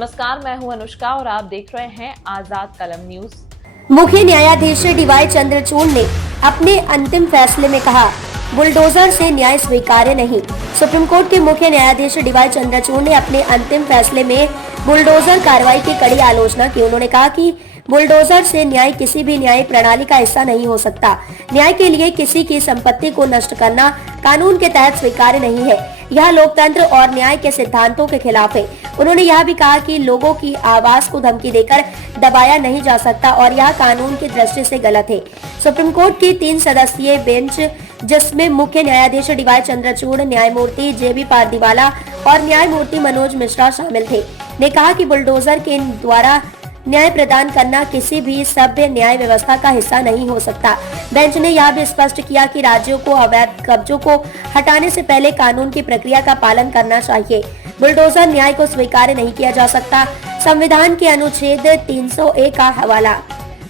नमस्कार, मैं हूं अनुष्का और आप देख रहे हैं आजाद कलम न्यूज। मुख्य न्यायाधीश डीवाई चंद्रचूड़ ने अपने अंतिम फैसले में कहा, बुलडोजर से न्याय स्वीकार्य नहीं। सुप्रीम कोर्ट के मुख्य न्यायाधीश डीवाई चंद्रचूड़ ने अपने अंतिम फैसले में बुलडोजर कार्रवाई की कड़ी आलोचना की। उन्होंने कहा कि बुलडोजर से न्याय किसी भी न्याय प्रणाली का हिस्सा नहीं हो सकता। न्याय के लिए किसी की संपत्ति को नष्ट करना कानून के तहत स्वीकार्य नहीं है। यह लोकतंत्र और न्याय के सिद्धांतों के खिलाफ है। उन्होंने यह भी कहा कि लोगों की आवाज को धमकी देकर दबाया नहीं जा सकता और यह कानून की दृष्टि से गलत है। सुप्रीम कोर्ट की 3 सदस्यीय बेंच, जिसमें मुख्य न्यायाधीश डीवाई चंद्रचूड़, न्यायमूर्ति जेबी पारदीवाला और न्यायमूर्ति मनोज मिश्रा शामिल थे, ने कहा कि बुलडोजर के द्वारा न्याय प्रदान करना किसी भी सभ्य न्याय व्यवस्था का हिस्सा नहीं हो सकता। बेंच ने यह भी स्पष्ट किया कि राज्यों को अवैध कब्जों को हटाने से पहले कानून की प्रक्रिया का पालन करना चाहिए। बुलडोजर न्याय को स्वीकार्य नहीं किया जा सकता। संविधान के अनुच्छेद 301 का हवाला।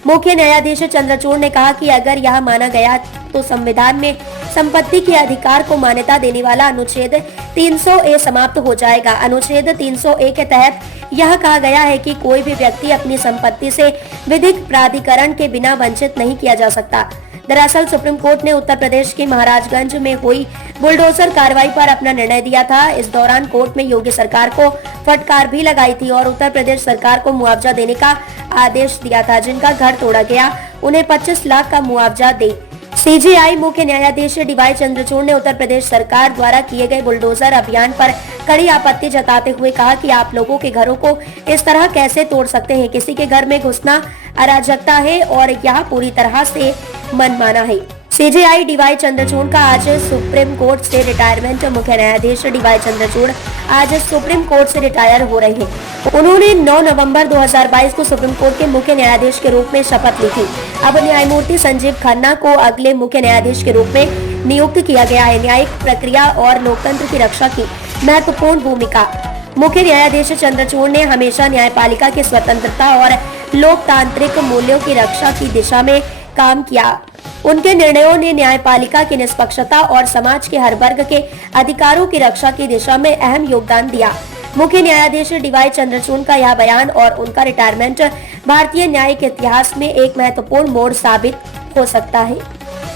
मुख्य न्यायाधीश चंद्रचूड़ ने कहा कि अगर यह माना गया तो संविधान में संपत्ति के अधिकार को मान्यता देने वाला अनुच्छेद 300A समाप्त हो जाएगा। अनुच्छेद 300A के तहत यह कहा गया है कि कोई भी व्यक्ति अपनी संपत्ति से विधिक प्राधिकरण के बिना वंचित नहीं किया जा सकता। दरअसल सुप्रीम कोर्ट ने उत्तर प्रदेश के महाराजगंज में हुई बुलडोजर कार्रवाई पर अपना निर्णय दिया था। इस दौरान कोर्ट में योगी सरकार को फटकार भी लगाई थी और उत्तर प्रदेश सरकार को मुआवजा देने का आदेश दिया था। जिनका घर तोड़ा गया उन्हें 25 लाख का मुआवजा दे। सीजेआई मुख्य न्यायाधीश डीवाई चंद्रचूड़ ने उत्तर प्रदेश सरकार द्वारा किए गए बुलडोजर अभियान पर कड़ी आपत्ति जताते हुए कहा कि आप लोगों के घरों को इस तरह कैसे तोड़ सकते हैं। किसी के घर में घुसना अराजकता है और यह पूरी तरह से मनमाना है। सीजेआई डीवाई चंद्रचूड़ का आज सुप्रीम कोर्ट से रिटायरमेंट। मुख्य न्यायाधीश डीवाई चंद्रचूड़ आज सुप्रीम कोर्ट से रिटायर हो रहे हैं। उन्होंने 9 नवंबर 2022 को सुप्रीम कोर्ट के मुख्य न्यायाधीश के रूप में शपथ ली थी। अब न्यायमूर्ति संजीव खन्ना को अगले मुख्य न्यायाधीश के रूप में नियुक्त किया गया है। न्यायिक प्रक्रिया और लोकतंत्र की रक्षा की महत्वपूर्ण भूमिका। मुख्य न्यायाधीश चंद्रचूड़ ने हमेशा न्यायपालिका की स्वतंत्रता और लोकतांत्रिक मूल्यों की रक्षा की दिशा में काम किया। उनके निर्णयों ने न्यायपालिका की निष्पक्षता और समाज के हर वर्ग के अधिकारों की रक्षा की दिशा में अहम योगदान दिया। मुख्य न्यायाधीश डीवाई चंद्रचूड़ का यह बयान और उनका रिटायरमेंट भारतीय न्यायिक इतिहास में एक महत्वपूर्ण मोड़ साबित हो सकता है।